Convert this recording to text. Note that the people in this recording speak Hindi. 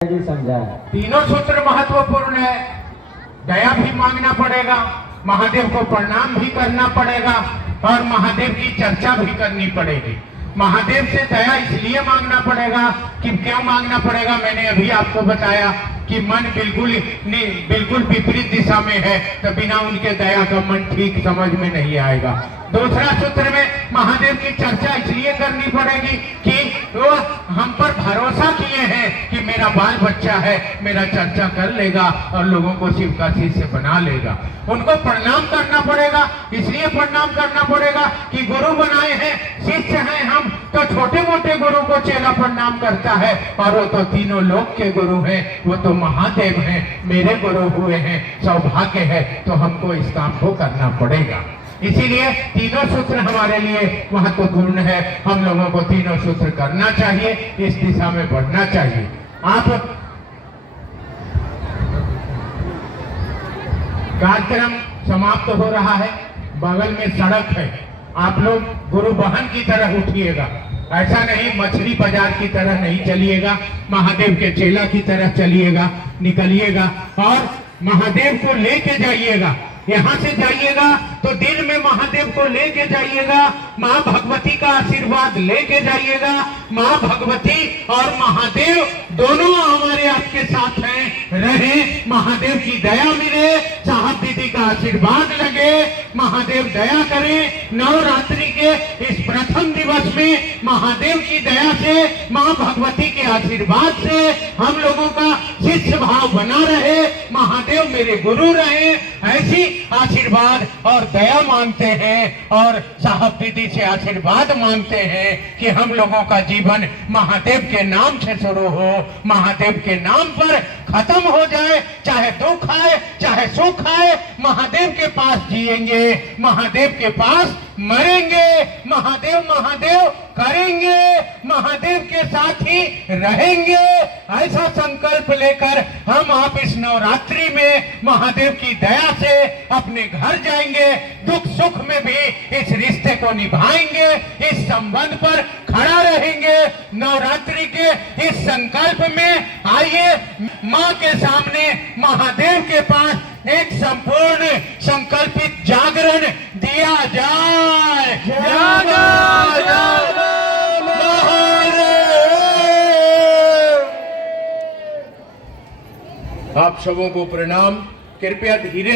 समझा। तीनों सूत्र महत्वपूर्ण है। दया भी मांगना पड़ेगा, महादेव को प्रणाम भी करना पड़ेगा और महादेव की चर्चा भी करनी पड़ेगी। महादेव से दया इसलिए मांगना पड़ेगा कि क्यों मांगना पड़ेगा, मैंने अभी आपको बताया कि मन बिल्कुल विपरीत दिशा में है, तो बिना उनके दया का मन ठीक समझ में नहीं आएगा। दूसरा सूत्र में महादेव की चर्चा इसलिए करनी पड़ेगी कि वो हम पर भरोसा किए हैं कि मेरा बाल बच्चा है, मेरा चर्चा कर लेगा और लोगों को शिव का शिष्य बना लेगा। उनको प्रणाम करना पड़ेगा, इसलिए प्रणाम करना पड़ेगा कि गुरु बनाए हैं, शिष्य हैं हम, तो छोटे मोटे गुरु को चेला प्रणाम करता है और वो तो तीनों लोक के गुरु हैं, वो तो महादेव हैं, मेरे गुरु हुए हैं, सौभाग्य है, तो हमको इस काम को करना पड़ेगा। इसीलिए तीनों सूत्र हमारे लिए महत्वपूर्ण है। हम लोगों को तीनों सूत्र करना चाहिए, इस दिशा में बढ़ना चाहिए। आप कार्यक्रम समाप्त हो रहा है, बगल में सड़क है, आप लोग गुरु बहन की तरह उठिएगा, ऐसा नहीं मछली बाजार की तरह नहीं चलिएगा, महादेव के चेला की तरह चलिएगा, निकलिएगा और महादेव को लेके जाइएगा। यहाँ से जाइएगा तो दिल में महादेव को लेके जाइएगा, माँ भगवती का आशीर्वाद लेके जाइएगा। माँ भगवती और महादेव दोनों हमारे आपके साथ हैं, रहे, महादेव की दया मिले, साहब दीदी का आशीर्वाद लगे, महादेव दया करें। नवरात्रि के इस प्रथम दिवस में महादेव की दया से, माँ भगवती के आशीर्वाद से हम लोगों का शिष्य भाव बना रहे, महादेव मेरे गुरु रहे, ऐसी आशीर्वाद और दया मांगते हैं और साहब दीदी से आशीर्वाद मांगते हैं कि हम लोगों का जीवन महादेव के नाम से शुरू हो, महादेव के नाम पर खत्म हो जाए, चाहे दुख आए चाहे सुख आए, महादेव के पास जिएंगे, महादेव के पास मरेंगे, महादेव महादेव करेंगे, महादेव के साथ ही रहेंगे। ऐसा संकल्प लेकर हम आप इस नवरात्रि में महादेव की दया से अपने घर जाएंगे, दुख सुख में भी इस रिश्ते को निभाएंगे, इस संबंध पर खड़ा रहेंगे। नवरात्रि के इस संकल्प में आइए माँ के सामने, महादेव के पास एक संपूर्ण संकल्पित जागरण दिया जाए। जागो जागो महादेव। आप सबों को प्रणाम। कृपया धीरे